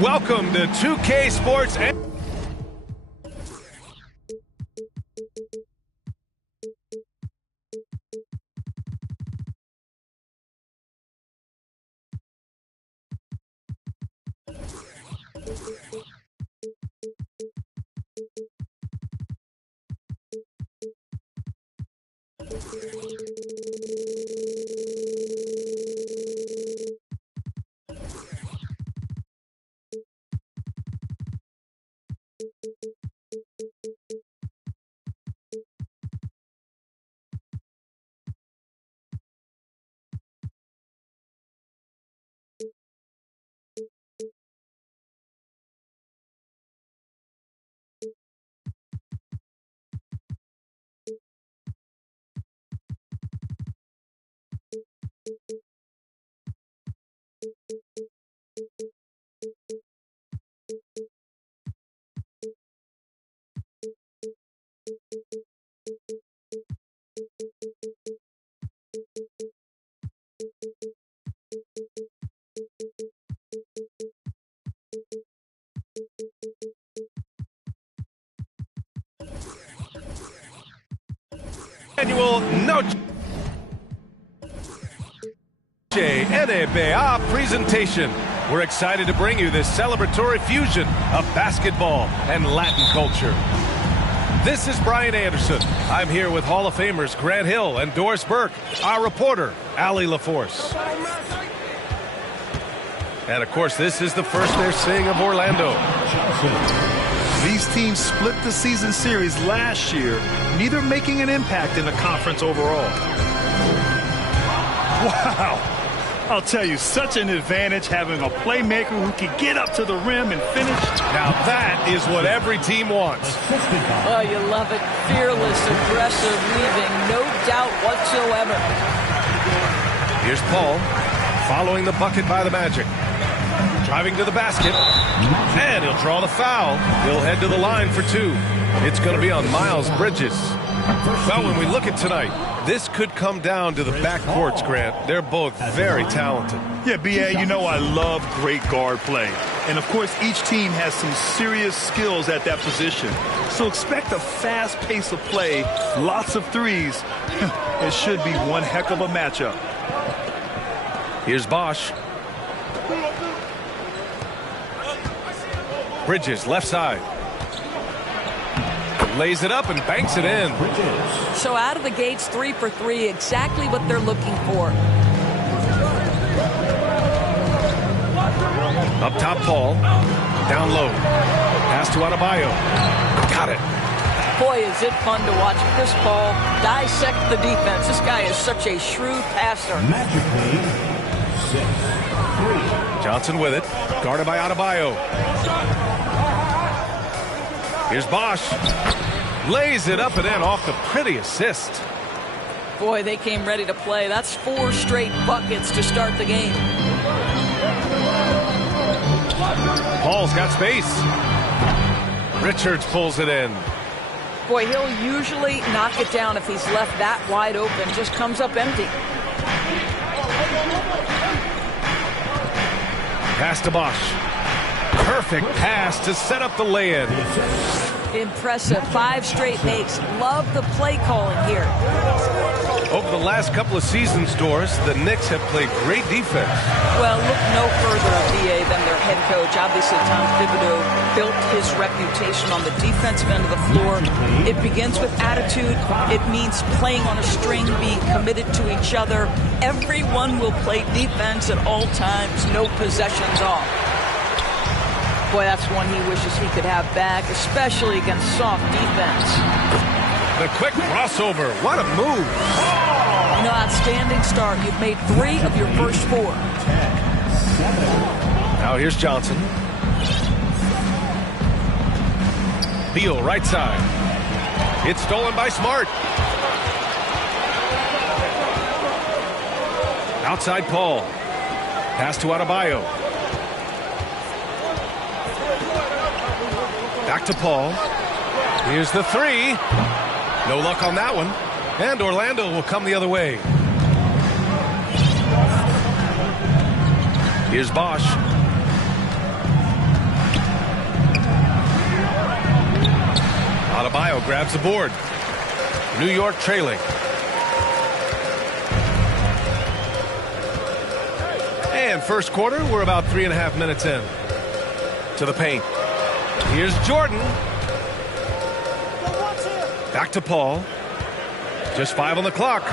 Welcome to 2K Sports. Annual Noche NBA presentation. We're excited to bring you this celebratory fusion of basketball and Latin culture. This is Brian Anderson. I'm here with Hall of Famers Grant Hill and Doris Burke, our reporter, Allie LaForce. And, of course, this is the first they're seeing of Orlando. These teams split the season series last year, neither making an impact in the conference overall. Wow! I'll tell you, such an advantage having a playmaker who can get up to the rim and finish. Now that is what every team wants. Oh, you love it. Fearless, aggressive, leaving no doubt whatsoever. Here's Paul, following the bucket by the Magic. Driving to the basket, and he'll draw the foul. He'll head to the line for two. It's going to be on Miles Bridges. Well, when we look at tonight, this could come down to the backcourts, Grant. They're both very talented. Yeah, B.A., you know I love great guard play. And, of course, each team has some serious skills at that position. So expect a fast pace of play, lots of threes. It should be one heck of a matchup. Here's Bosch. Bridges, left side. Lays it up and banks it in. So out of the gates, 3 for 3, exactly what they're looking for. Up top, Paul. Down low. Pass to Adebayo. Got it. Boy, is it fun to watch Chris Paul dissect the defense. This guy is such a shrewd passer. Magically 6-3. Johnson with it. Guarded by Adebayo. Here's Bosch. Lays it up and in off the pretty assist. Boy, they came ready to play. That's 4 straight buckets to start the game. Paul's got space. Richards pulls it in. Boy, he'll usually knock it down if he's left that wide open. Just comes up empty. Pass to Bosch. Perfect pass to set up the lay-in. Impressive. 5 straight makes. Love the play calling here. Over the last couple of seasons, Doris, the Knicks have played great defense. Well, look no further, BA, than their head coach. Obviously, Tom Thibodeau built his reputation on the defensive end of the floor. It begins with attitude. It means playing on a string, being committed to each other. Everyone will play defense at all times, no possessions off. Boy, that's one he wishes he could have back, especially against soft defense. The quick crossover. What a move. You know, outstanding start. You've made 3 of your first 4. Now here's Johnson. Beal, right side. It's stolen by Smart. Outside Paul. Pass to Adebayo. Back to Paul. Here's the 3. No luck on that one. And Orlando will come the other way. Here's Bosch. Adebayo grabs the board. New York trailing. And first quarter, we're about 3.5 minutes in. To the paint. Here's Jordan. Back to Paul. Just 5 on the clock.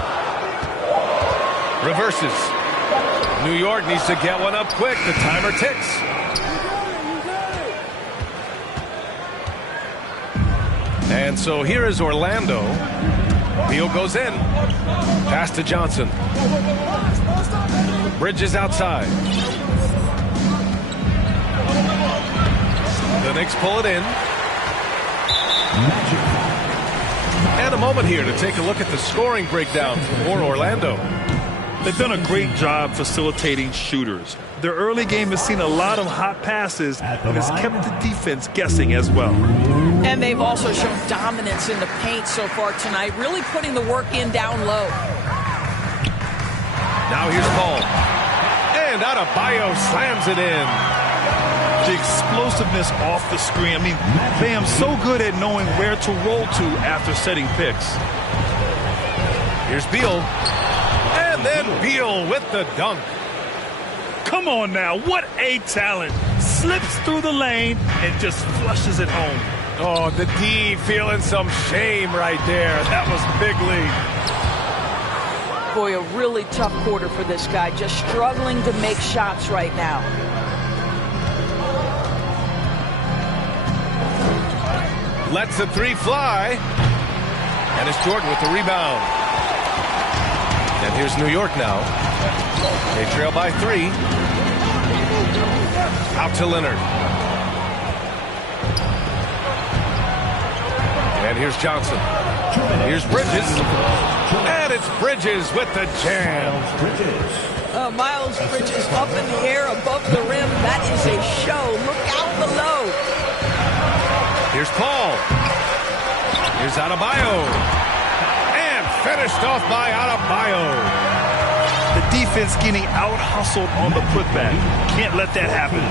Reverses. New York needs to get one up quick. The timer ticks. And so here is Orlando. Beal goes in. Pass to Johnson. Bridges outside. The Knicks pull it in. And a moment here to take a look at the scoring breakdown for Orlando. They've done a great job facilitating shooters. Their early game has seen a lot of hot passes and has kept the defense guessing as well. And they've also shown dominance in the paint so far tonight, really putting the work in down low. Now here's Paul. And Adebayo slams it in. The explosiveness off the screen. I mean, Bam's so good at knowing where to roll to after setting picks. Here's Beal. And then Beal with the dunk. Come on now, what a talent. Slips through the lane and just flushes it home. Oh, the D feeling some shame right there. That was big lead. Boy, a really tough quarter for this guy. Just struggling to make shots right now. Lets the 3 fly. And it's Jordan with the rebound. And here's New York now. They trail by 3. Out to Leonard. And here's Johnson. Here's Bridges. And it's Bridges with the jam. Miles Bridges up in the air above the rim. That is a show. Look out below. Here's Paul. Here's Adebayo. And finished off by Adebayo. The defense getting out-hustled on the putback. Can't let that happen.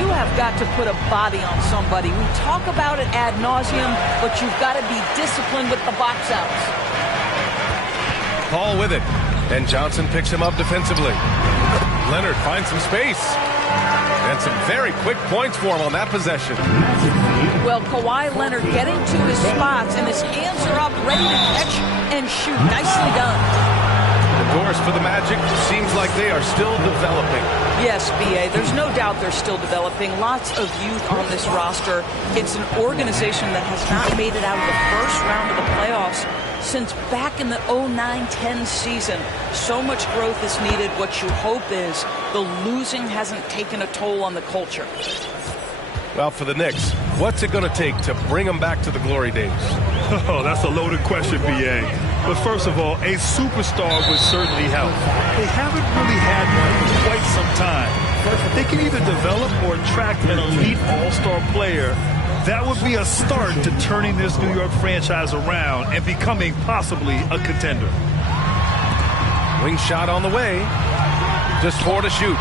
You have got to put a body on somebody. We talk about it ad nauseum, but you've got to be disciplined with the box outs. Paul with it. And Johnson picks him up defensively. Leonard finds some space. And some very quick points for him on that possession. Well, Kawhi Leonard getting to his spots, and his hands are up, ready to catch and shoot. Nicely done. The doors for the Magic seems like they are still developing. Yes, B.A., there's no doubt they're still developing. Lots of youth on this roster. It's an organization that has not made it out of the first round of the playoffs since back in the 09-10 season. So much growth is needed. What you hope is the losing hasn't taken a toll on the culture. Well, for the Knicks, what's it going to take to bring them back to the glory days? Oh, that's a loaded question, B.A. But first of all, a superstar would certainly help. They haven't really had one for quite some time. If they can either develop or attract an elite all-star player, that would be a start to turning this New York franchise around and becoming possibly a contender. Wing shot on the way. Just 4 to shoot.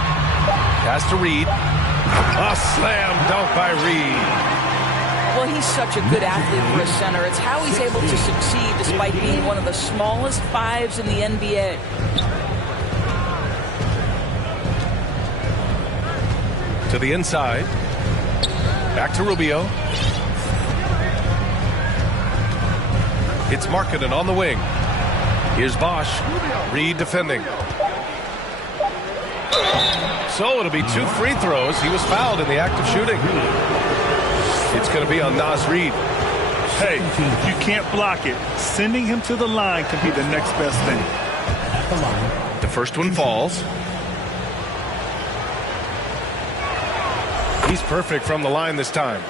Pass to Reed. A slam dunk by Reed. Well, he's such a good athlete for a center. It's how he's able to succeed despite being one of the smallest fives in the NBA. To the inside. Back to Rubio. It's Markkanen on the wing. Here's Bosch. Reed defending. So it'll be 2 free throws. He was fouled in the act of shooting. It's going to be on Naz Reid. Hey, you can't block it. Sending him to the line can be the next best thing. The first one falls. He's perfect from the line this time.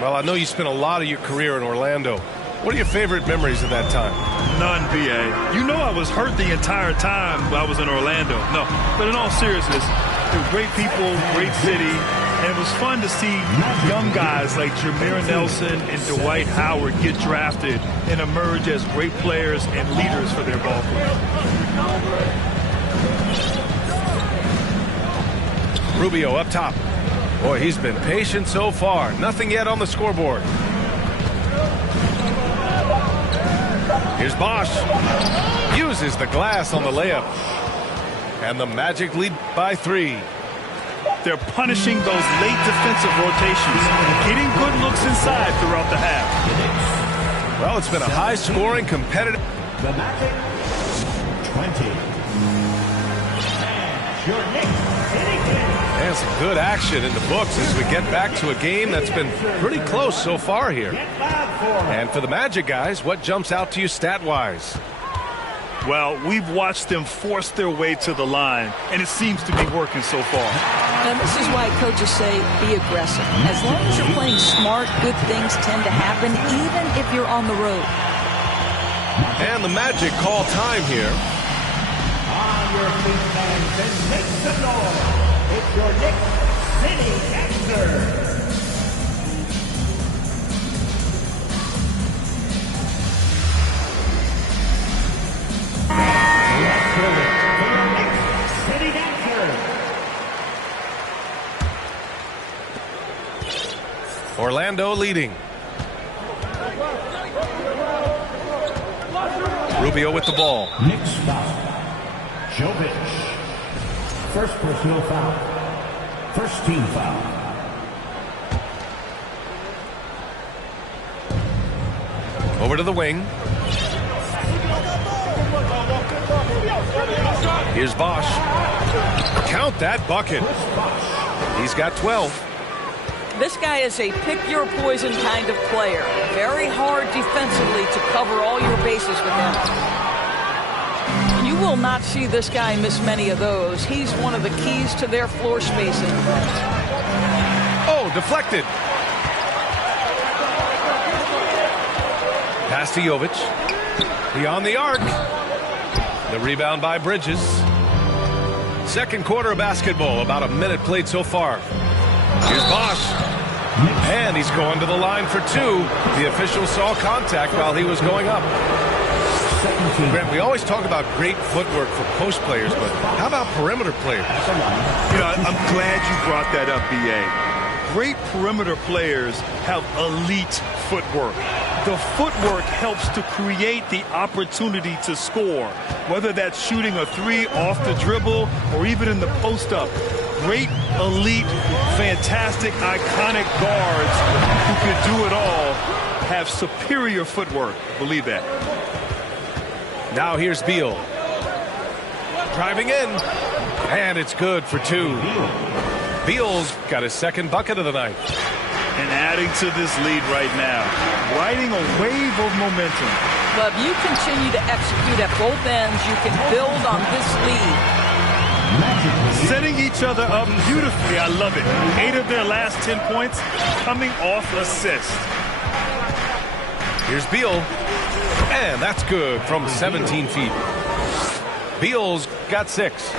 Well, I know you spent a lot of your career in Orlando. What are your favorite memories of that time? None, B.A. You know I was hurt the entire time I was in Orlando. No, but in all seriousness, they're great people, great city, and it was fun to see young guys like Jameer Nelson and Dwight Howard get drafted and emerge as great players and leaders for their ball club. Rubio up top. Boy, he's been patient so far. Nothing yet on the scoreboard. Here's Bosch. Uses the glass on the layup. And the Magic lead by 3. They're punishing those late defensive rotations, getting good looks inside throughout the half. Well, it's been a high-scoring, competitive. The Magic 20. And your Knicks. And some good action in the books as we get back to a game that's been pretty close so far here. And for the Magic guys, what jumps out to you stat-wise? Well, we've watched them force their way to the line, and it seems to be working so far. And this is why coaches say be aggressive. As long as you're playing smart, good things tend to happen, even if you're on the road. And the Magic call time here. On your feet, fans, and make some noise. It's your Knicks City Gangster. Let's hear it for your Knicks City Gangster. Orlando leading. Rubio with the ball. Knicks foul. Jovic. First personal foul. First team foul. Over to the wing. Here's Bosch. Count that bucket. He's got 12. This guy is a pick-your-poison kind of player. Very hard defensively to cover all your bases with him. You will not see this guy miss many of those. He's one of the keys to their floor spacing. Oh, deflected. Pass to Jovic. Beyond the arc. The rebound by Bridges. Second quarter of basketball. About a minute played so far. Here's Bosch. And he's going to the line for 2. The official saw contact while he was going up. Grant, we always talk about great footwork for post players, but how about perimeter players? You know, I'm glad you brought that up, B.A. great perimeter players have elite footwork. The footwork helps to create the opportunity to score, whether that's shooting a three off the dribble or even in the post-up. Great, elite, fantastic, iconic guards who can do it all have superior footwork. Believe that. Now here's Beal. Driving in. And it's good for two. Beal's got his second bucket of the night. And adding to this lead right now, riding a wave of momentum. But if you continue to execute at both ends, you can build on this lead. Setting each other up beautifully. I love it. 8 of their last 10 points coming off assist. Here's Beal. And that's good from 17 feet. Beal's got 6.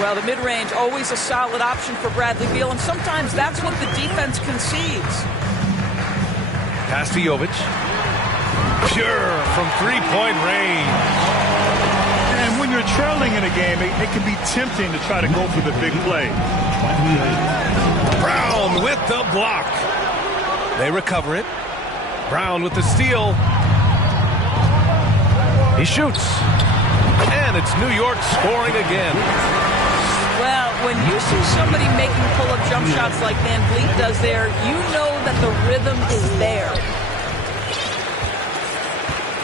Well, the mid-range, always a solid option for Bradley Beal, and sometimes that's what the defense concedes. Pass to Jovic. Pure from three-point range. And when you're trailing in a game, it can be tempting to try to go for the big play. Brown with the block. They recover it. Brown with the steal. He shoots. And it's New York scoring again. Well, when you see somebody making pull-up jump shots like Van Vliet does there, you know that the rhythm is there.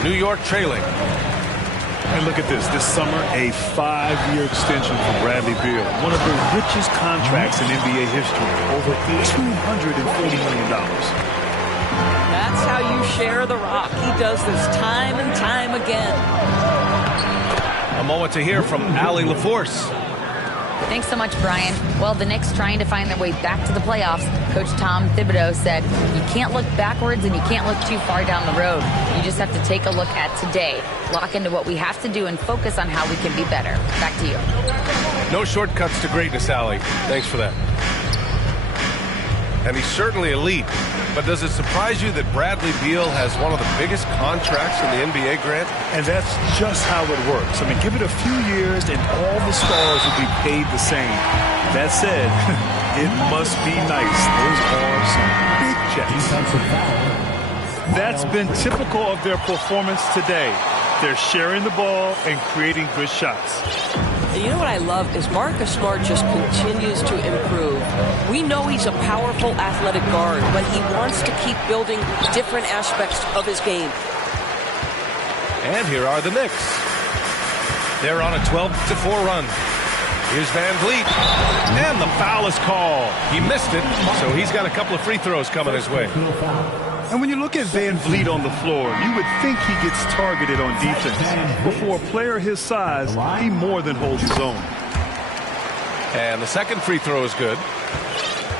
New York trailing. And look at this. This summer, a 5-year extension for Bradley Beal. One of the richest contracts in NBA history. Over $240 million. That's how you share the rock. He does this time and time again. A moment to hear from Allie LaForce. Thanks so much, Brian. Well, the Knicks trying to find their way back to the playoffs. Coach Tom Thibodeau said, you can't look backwards and you can't look too far down the road. You just have to take a look at today, lock into what we have to do, and focus on how we can be better. Back to you. No shortcuts to greatness, Allie. Thanks for that. And he's certainly elite. But does it surprise you that Bradley Beal has one of the biggest contracts in the NBA, Grant? And that's just how it works. I mean, give it a few years and all the stars will be paid the same. That said, it must be nice. Those are some big checks. That's been typical of their performance today. They're sharing the ball and creating good shots. You know what I love is Marcus Smart just continues to improve. We know he's a powerful athletic guard, but he wants to keep building different aspects of his game. And here are the Knicks. They're on a 12-4 run. Here's Van Vliet. And the foul is called. He missed it, so he's got a couple of free throws coming his way. And when you look at Van Vliet on the floor, you would think he gets targeted on defense. But for a player his size, he more than holds his own. And the second free throw is good.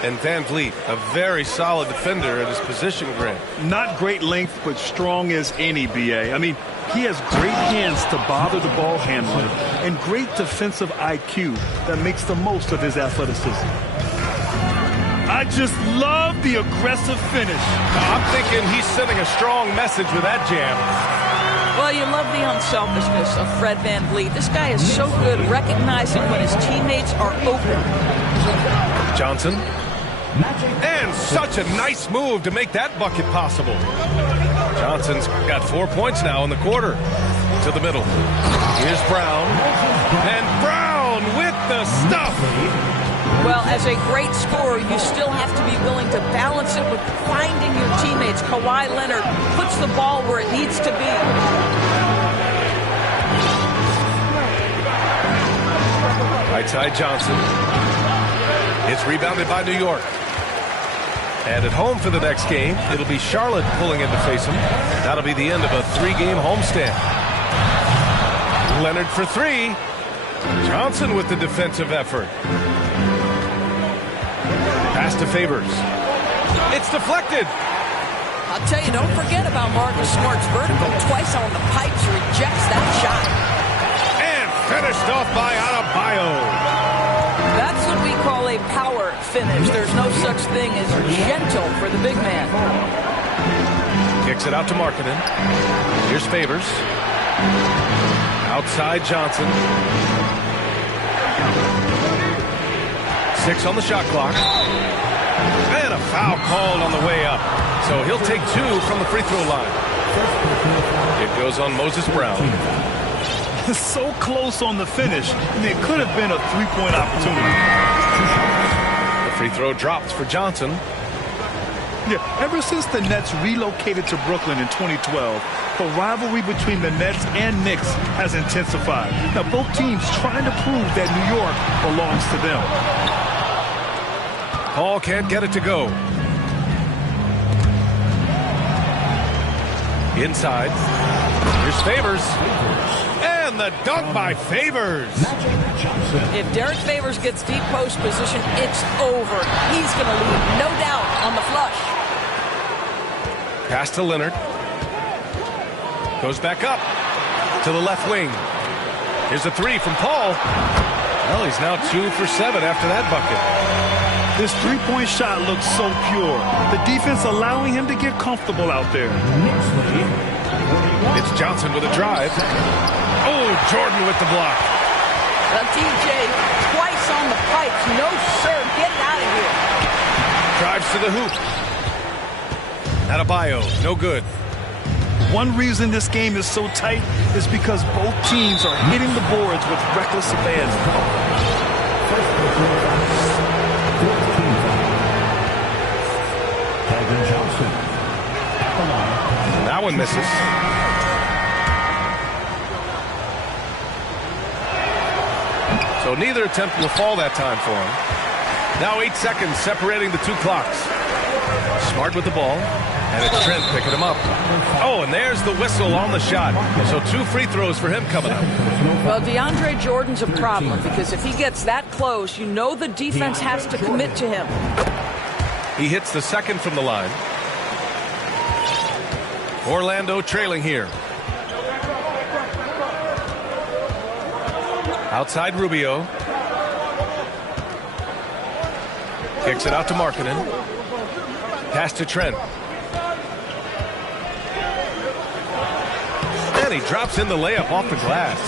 And Van Vliet, a very solid defender at his position, Grant. Not great length, but strong as any, B.A. I mean, he has great hands to bother the ball handler and great defensive IQ that makes the most of his athleticism. I just love the aggressive finish. I'm thinking he's sending a strong message with that jam. Well, you love the unselfishness of Fred Van Vliet. This guy is so good recognizing when his teammates are open. Johnson. And such a nice move to make that bucket possible. Johnson's got 4 points now in the quarter. To the middle. Here's Brown. And Brown with the stuff. Well, as a great scorer, you still have to be willing to balance it with finding your teammates. Kawhi Leonard puts the ball where it needs to be. Right side Johnson. It's rebounded by New York. And at home for the next game, it'll be Charlotte pulling in to face him. That'll be the end of a 3-game homestand. Leonard for 3. Johnson with the defensive effort. Pass to Favors. It's deflected. I'll tell you, don't forget about Marcus Smart's vertical. Twice on the pipes, rejects that shot. And finished off by Adebayo. That's what we call a power finish. There's no such thing as gentle for the big man. Kicks it out to Markkanen. Here's Favors. Outside Johnson. 6 on the shot clock. Foul called on the way up. So he'll take 2 from the free throw line. It goes on Moses Brown. So close on the finish. I mean, it could have been a three-point opportunity. The free throw dropped for Johnson. Yeah, ever since the Nets relocated to Brooklyn in 2012, the rivalry between the Nets and Knicks has intensified. Now, both teams trying to prove that New York belongs to them. Paul can't get it to go. Inside. Here's Favors. And the dunk by Favors. If Derek Favors gets deep post position, it's over. He's going to leave, no doubt, on the flush. Pass to Leonard. Goes back up to the left wing. Here's a 3 from Paul. Well, he's now 2 for 7 after that bucket. This three-point shot looks so pure. The defense allowing him to get comfortable out there. It's Johnson with a drive. Oh, Jordan with the block. TJ twice on the pipes. No, sir. Get it out of here. Drives to the hoop. Adebayo, no good. One reason this game is so tight is because both teams are hitting the boards with reckless abandon. That one misses. So neither attempt will fall that time for him. Now 8 seconds separating the 2 clocks. Smart with the ball. And it's Trent picking him up. Oh, and there's the whistle on the shot. So 2 free throws for him coming up. Well, DeAndre Jordan's a problem because if he gets that close, you know the defense has to commit to him. He hits the second from the line. Orlando trailing here. Outside Rubio. Kicks it out to Markkanen. Pass to Trent. And he drops in the layup off the glass.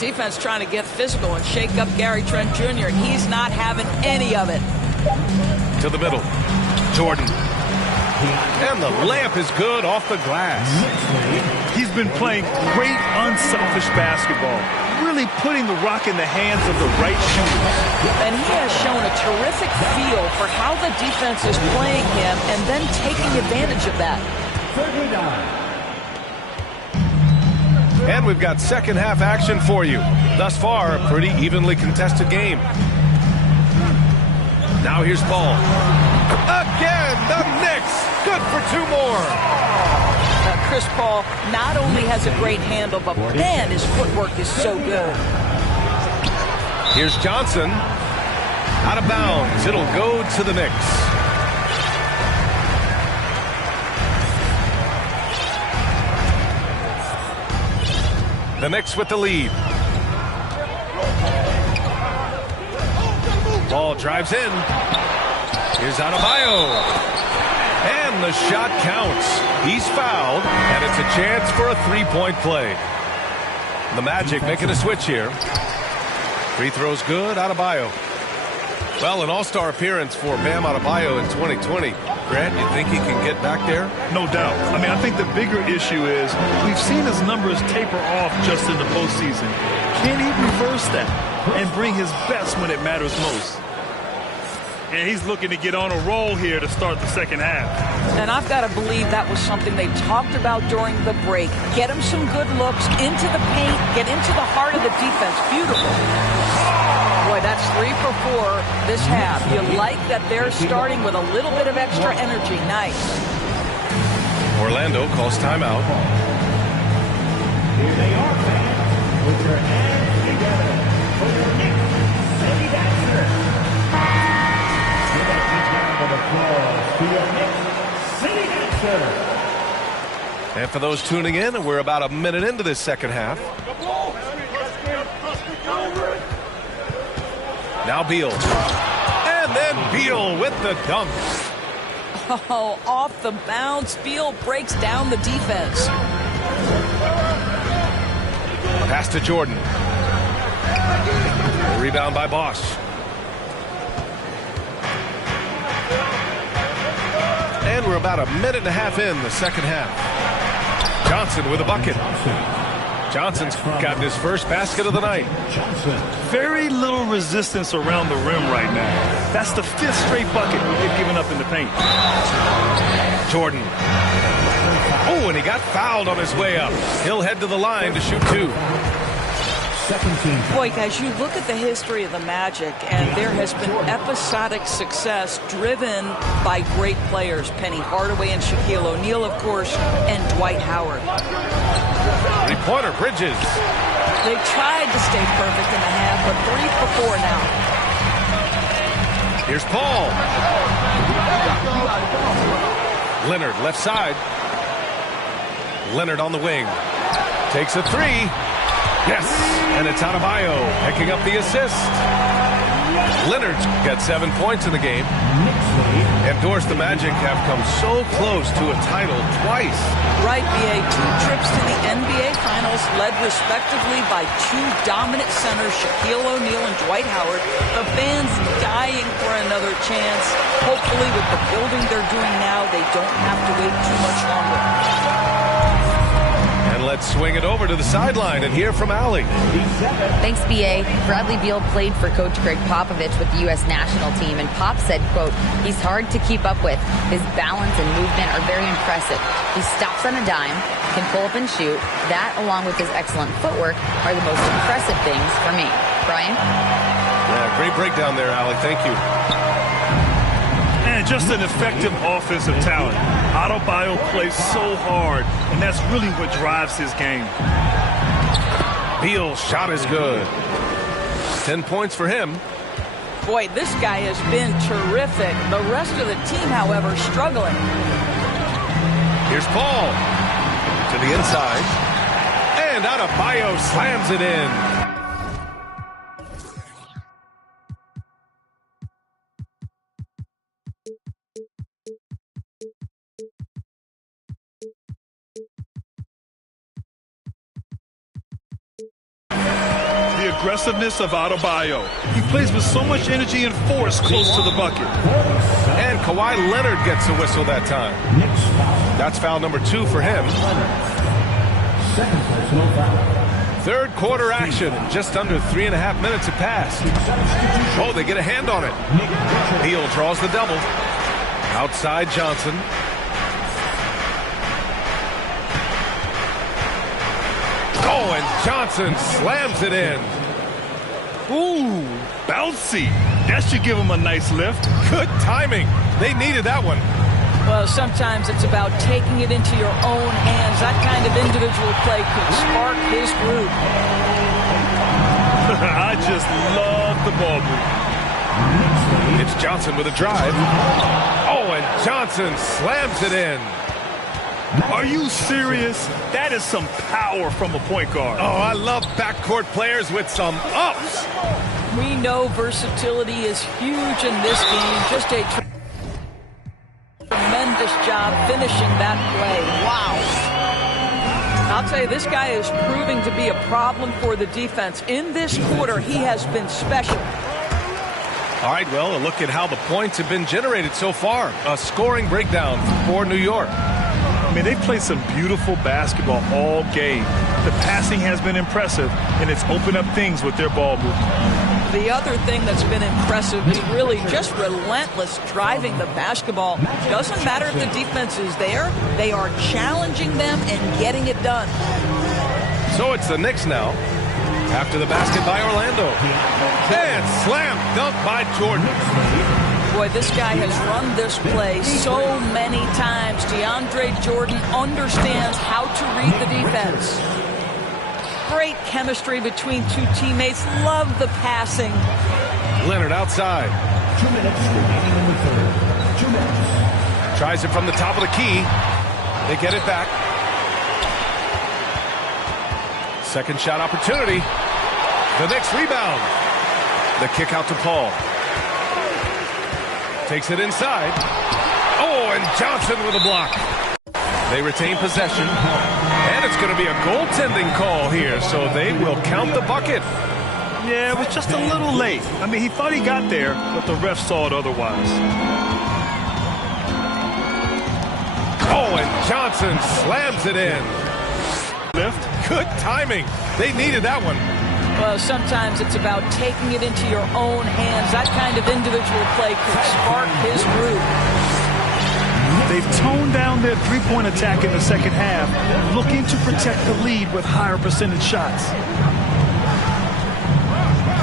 Defense trying to get physical and shake up Gary Trent Jr. and he's not having any of it. To the middle. Jordan. And the layup is good off the glass. He's been playing great unselfish basketball. Really putting the rock in the hands of the right shooter. And he has shown a terrific feel for how the defense is playing him and then taking advantage of that. And we've got second half action for you. Thus far, a pretty evenly contested game. Now here's Paul. Again, the Knicks. Good for 2 more. Chris Paul not only has a great handle, but man, his footwork is so good. Here's Johnson. Out of bounds. It'll go to the Knicks. The Knicks with the lead. Ball drives in. Here's Adebayo. And the shot counts. He's fouled, and it's a chance for a 3-point play. The Magic making a switch here. Free throw's good. Adebayo. Well, an all-star appearance for Bam Adebayo in 2020. Grant, you think he can get back there? No doubt. I mean, I think the bigger issue is we've seen his numbers taper off just in the postseason. Can he reverse that and bring his best when it matters most? And he's looking to get on a roll here to start the second half. And I've got to believe that was something they talked about during the break. Get him some good looks into the paint, get into the heart of the defense. Beautiful. Boy, that's 3 for 4 this half. You like that they're starting with a little bit of extra energy. Nice. Orlando calls timeout. Here they are, fans, with your hands together for your Knicks City Dancer. Give a big round of applause to your Knicks City Dancer. And for those tuning in, we're about a minute into this second half. Now Beal. And then Beal with the dunk. Oh, off the bounce. Beal breaks down the defense. Pass to Jordan. Rebound by Bosch. And we're about a minute and a half in the second half. Johnson with a bucket. Johnson's gotten his first basket of the night. Very little resistance around the rim right now. That's the 5th straight bucket they've given up in the paint. Jordan. Oh, and he got fouled on his way up. He'll head to the line to shoot 2. Boy, guys, you look at the history of the Magic, and there has been episodic success driven by great players. Penny Hardaway and Shaquille O'Neal, of course, and Dwight Howard. Three-pointer, Bridges. They tried to stay perfect in the half, but 3 for 4 now. Here's Paul. Leonard, left side. Leonard on the wing. Takes a 3. Yes, and it's Adebayo picking up the assist. Leonard's got 7 points in the game. And Doris, the Magic have come so close to a title twice. Right, BA. 2 trips to the NBA Finals, led respectively by 2 dominant centers, Shaquille O'Neal and Dwight Howard. The fans dying for another chance. Hopefully, with the building they're doing now, they don't have to wait too much longer. And let's swing it over to the sideline and hear from Allie. Thanks, B.A. Bradley Beal played for Coach Greg Popovich with the U.S. national team, and Pop said, quote, he's hard to keep up with. His balance and movement are very impressive. He stops on a dime, can pull up and shoot. That, along with his excellent footwork, are the most impressive things for me. Brian? Yeah, great breakdown there, Allie. Thank you. And just an effective offensive talent. Adebayo plays so hard, and that's really what drives his game. Beal's shot is good. 10 points for him. Boy, this guy has been terrific. The rest of the team, however, struggling. Here's Paul to the inside. And Adebayo slams it in. The aggressiveness of Adebayo. He plays with so much energy and force close to the bucket. And Kawhi Leonard gets a whistle that time. That's foul number 2 for him. Third quarter action. Just under 3.5 minutes have passed. Oh, they get a hand on it. Beal draws the double. Outside Johnson. Oh, and Johnson slams it in. Ooh, bouncy. That should give him a nice lift. Good timing. They needed that one. Well, sometimes it's about taking it into your own hands. That kind of individual play could spark his group. I just love the ball move. It's Johnson with a drive. Oh, and Johnson slams it in. Are you serious? That is some power from a point guard. Oh, I love backcourt players with some ups. We know versatility is huge in this game. Just a tremendous job finishing that play. Wow. I'll tell you, this guy is proving to be a problem for the defense. In this quarter, he has been special. All right, well, a look at how the points have been generated so far. A scoring breakdown for New York. I mean, they've played some beautiful basketball all game. The passing has been impressive, and it's opened up things with their ball movement. The other thing that's been impressive is really just relentless driving the basketball. Doesn't matter if the defense is there. They are challenging them and getting it done. So it's the Knicks now. After the basket by Orlando. And slam dunk by Jordan. Boy, this guy has run this play so many times. DeAndre Jordan understands how to read the defense. Great chemistry between two teammates. Love the passing. Leonard outside. 2 minutes remaining in the third. 2 minutes. Tries it from the top of the key. They get it back. Second shot opportunity. The Knicks rebound. The kick out to Paul. Takes it inside. Oh, and Johnson with a block. They retain possession. And it's going to be a goaltending call here, so they will count the bucket. Yeah, it was just a little late. I mean, he thought he got there, but the ref saw it otherwise. Johnson slams it in. Lift. Good timing. They needed that one. Well, sometimes it's about taking it into your own hands. That kind of individual play could spark his groove. They've toned down their three-point attack in the second half, looking to protect the lead with higher percentage shots.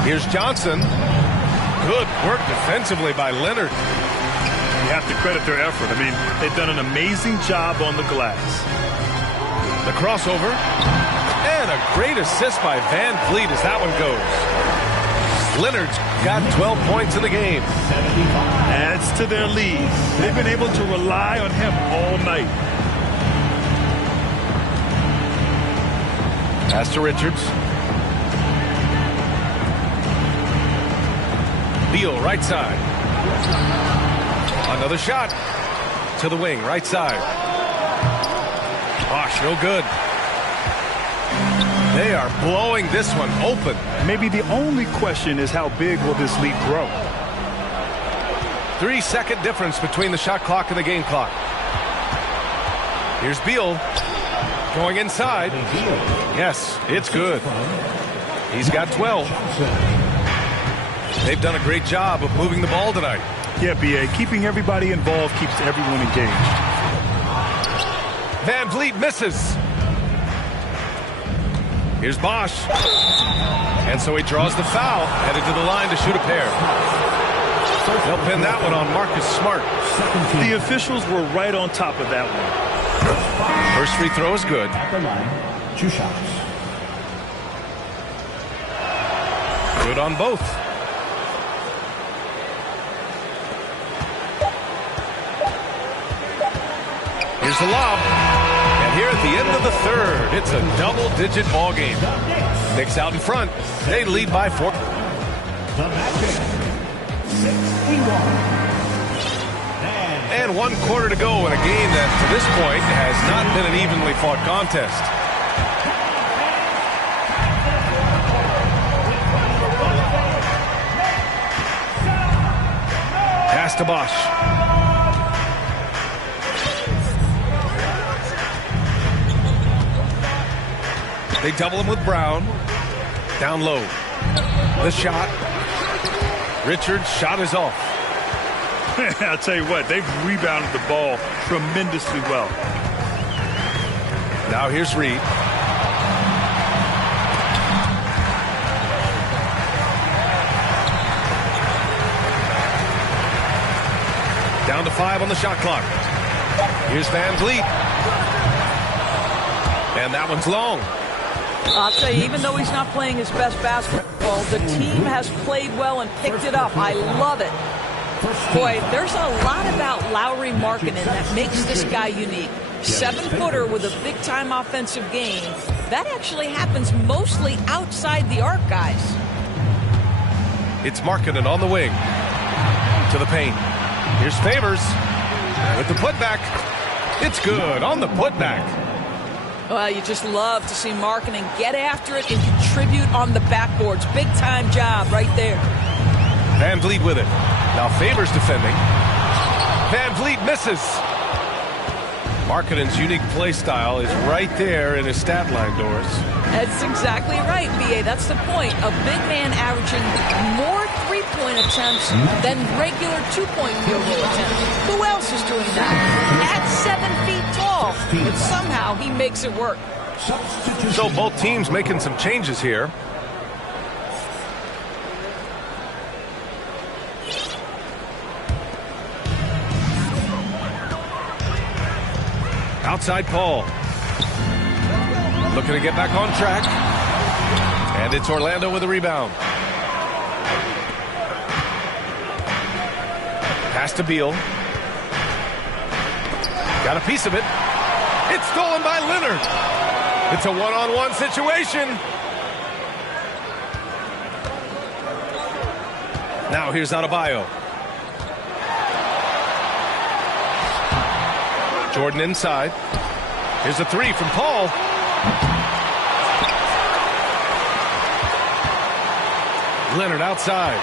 Here's Johnson. Good work defensively by Leonard. You have to credit their effort. I mean, they've done an amazing job on the glass. The crossover. And a great assist by Van Vliet as that one goes. Leonard's got 12 points in the game. Adds to their lead. They've been able to rely on him all night. Pass to Richards. Beal, right side. Another shot to the wing, right side. Bosh, no good. They are blowing this one open. Maybe the only question is how big will this lead grow? 3-second difference between the shot clock and the game clock. Here's Beal going inside. Yes, it's good. He's got 12. They've done a great job of moving the ball tonight. Yeah, B.A., keeping everybody involved keeps everyone engaged. Van Vliet misses. Here's Bosh. And so he draws the foul, headed to the line to shoot a pair. They'll pin that one on Marcus Smart. The officials were right on top of that one. First free throw is good. At the line, 2 shots. Good on both. Here's the lob. And here at the end of the third, it's a double-digit ball game. Knicks out in front. They lead by 4. The Magic, 61. And 1 quarter to go in a game that, to this point, has not been an evenly fought contest. Pass to Bosh. They double him with Brown. Down low. The shot. Richards' shot is off. I'll tell you what, they've rebounded the ball tremendously well. Now here's Reed. Down to 5 on the shot clock. Here's Van Vliet. And that one's long. I'll tell you, even though he's not playing his best basketball, the team has played well and picked it up. I love it. Boy, there's a lot about Lauri Markkanen that makes this guy unique. 7-footer with a big-time offensive game. That actually happens mostly outside the arc, guys. It's Markkanen on the wing. To the paint. Here's Favors with the putback. It's good on the putback. Well, you just love to see Markkanen get after it and contribute on the backboards. Big-time job right there. Van Vliet with it. Now Favors defending. Van Vliet misses. Markkanen's unique play style is right there in his stat line, Doris. That's exactly right, B.A. That's the point. A big man averaging more three-point attempts than regular two-point field goal attempts. Who else is doing that? At 7 feet tall. But somehow he makes it work. So both teams making some changes here. Outside Paul. Looking to get back on track. And it's Orlando with a rebound. Pass to Beal. Got a piece of it. It's stolen by Leonard. It's a one-on-one situation. Now here's Adebayo. Jordan inside. Here's a three from Paul. Leonard outside.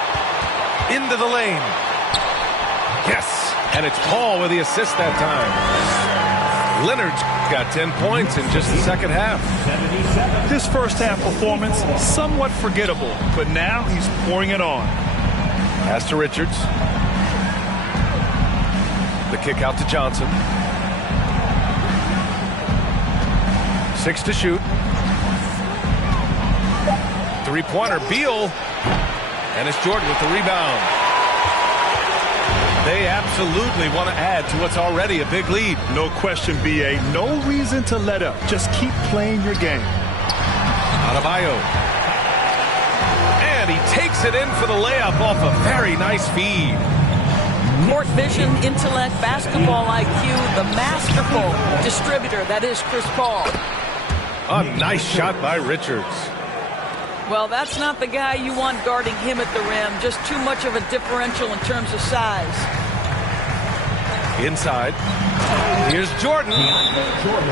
Into the lane. Yes. And it's Paul with the assist that time. Leonard's got 10 points in just the second half. His first half performance, somewhat forgettable, but now he's pouring it on. Pass to Richards. The kick out to Johnson. 6 to shoot. Three-pointer, Beal. And it's Jordan with the rebound. They absolutely want to add to what's already a big lead. No question, B.A. No reason to let up. Just keep playing your game. Adebayo. And he takes it in for the layup off a very nice feed. Court vision, intellect, basketball IQ, the masterful distributor that is Chris Paul. A nice shot by Richards. Well, that's not the guy you want guarding him at the rim. Just too much of a differential in terms of size. Inside. Here's Jordan.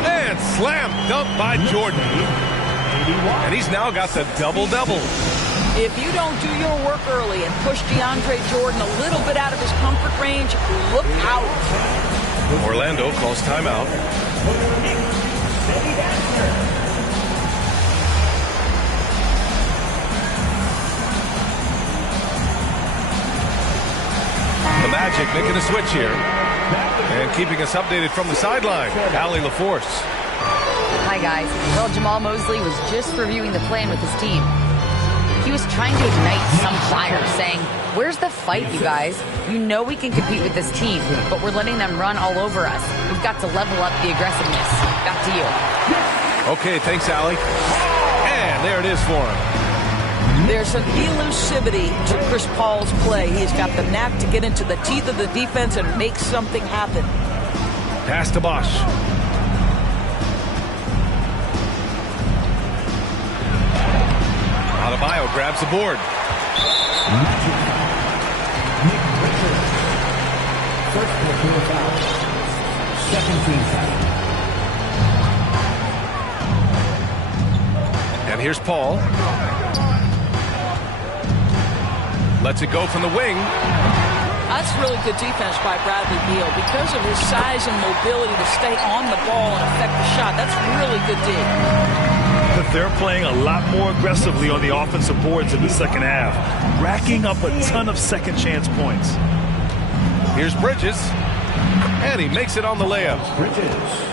And slam dunk by Jordan. And he's now got the double-double. If you don't do your work early and push DeAndre Jordan a little bit out of his comfort range, look out. Orlando calls timeout. The Magic making a switch here. And keeping us updated from the sideline, Allie LaForce. Hi, guys. Well, Jamal Mosley was just reviewing the plan with his team. He was trying to ignite some fire, saying, "Where's the fight, you guys? You know we can compete with this team, but we're letting them run all over us. We've got to level up the aggressiveness." Back to you. Okay, thanks, Allie. And there it is for him. There's an elusivity to Chris Paul's play. He's got the knack to get into the teeth of the defense and make something happen. Pass to Bosch. Adebayo grabs the board. And here's Paul. Lets it go from the wing. That's really good defense by Bradley Beal. Because of his size and mobility to stay on the ball and affect the shot, that's really good D. But they're playing a lot more aggressively on the offensive boards in the second half, racking up a ton of second chance points. Here's Bridges. And he makes it on the layup.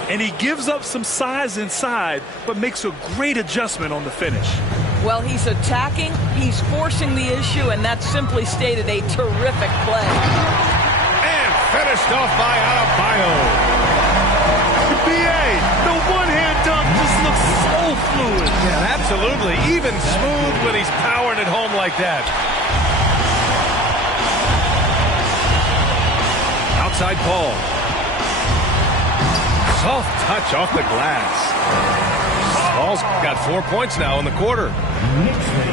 And he gives up some size inside, but makes a great adjustment on the finish. Well, he's attacking, he's forcing the issue, and that's simply stated a terrific play. And finished off by Adebayo. B.A., the one-hand dunk just looks so fluid. Yeah, absolutely. Even smooth when he's powering it home like that. Outside Paul. Soft touch off the glass. Paul's got 4 points now in the quarter.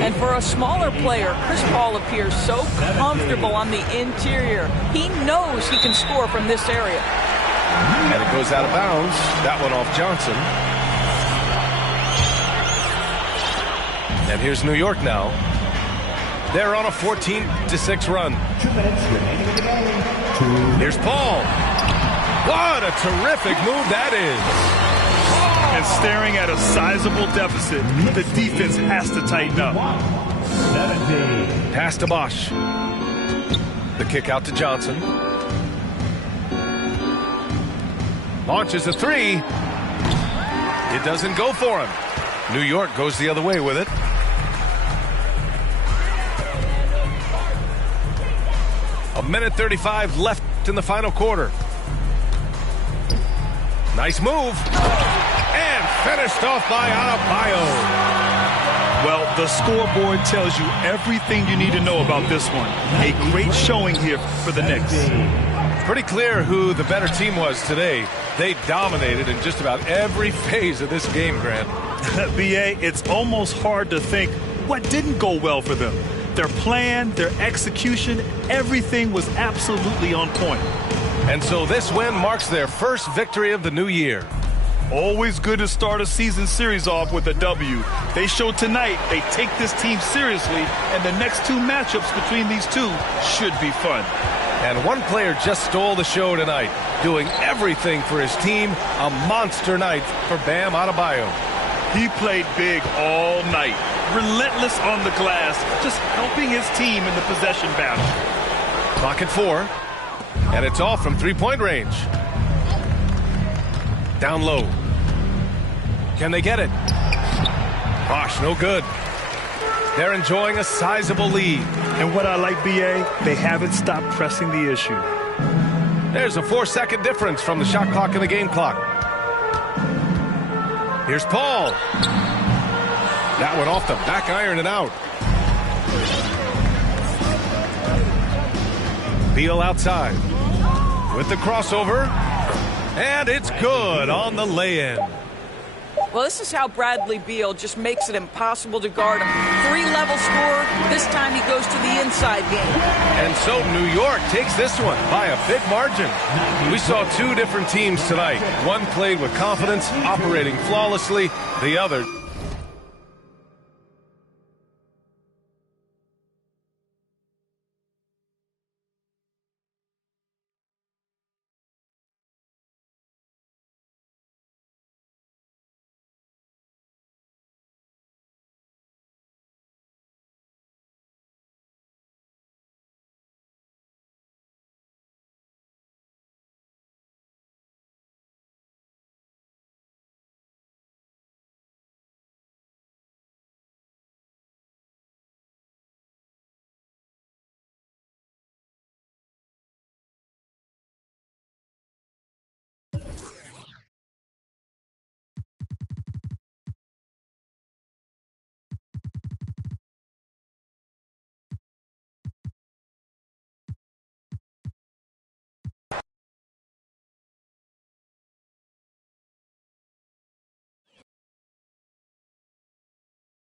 And for a smaller player, Chris Paul appears so comfortable on the interior. He knows he can score from this area. And it goes out of bounds. That one off Johnson. And here's New York now. They're on a 14-6 run. 2 minutes remaining in the game. Here's Paul. What a terrific move that is. And staring at a sizable deficit, the defense has to tighten up. 17. Pass to Bosch. The kick out to Johnson. Launches a three. It doesn't go for him. New York goes the other way with it. A minute 35 left in the final quarter. Nice move. And finished off by Adebayo. Well, the scoreboard tells you everything you need to know about this one. A great showing here for the Knicks. Pretty clear who the better team was today. They dominated in just about every phase of this game, Grant. B.A., it's almost hard to think what didn't go well for them. Their plan, their execution, everything was absolutely on point. And so this win marks their first victory of the new year. Always good to start a season series off with a W. They showed tonight they take this team seriously, and the next two matchups between these two should be fun. And one player just stole the show tonight, doing everything for his team. A monster night for Bam Adebayo. He played big all night, relentless on the glass, just helping his team in the possession battle. Clock at 4, and it's all from three-point range. Down low. Can they get it? Gosh, no good. They're enjoying a sizable lead. And what I like, BA, they haven't stopped pressing the issue. There's a 4-second difference from the shot clock and the game clock. Here's Paul. That one off the back iron and out. Beal outside with the crossover. And it's good on the lay-in. Well, this is how Bradley Beal just makes it impossible to guard him. 3-level scorer. This time he goes to the inside game. And so New York takes this one by a big margin. We saw two different teams tonight. One played with confidence, operating flawlessly. The other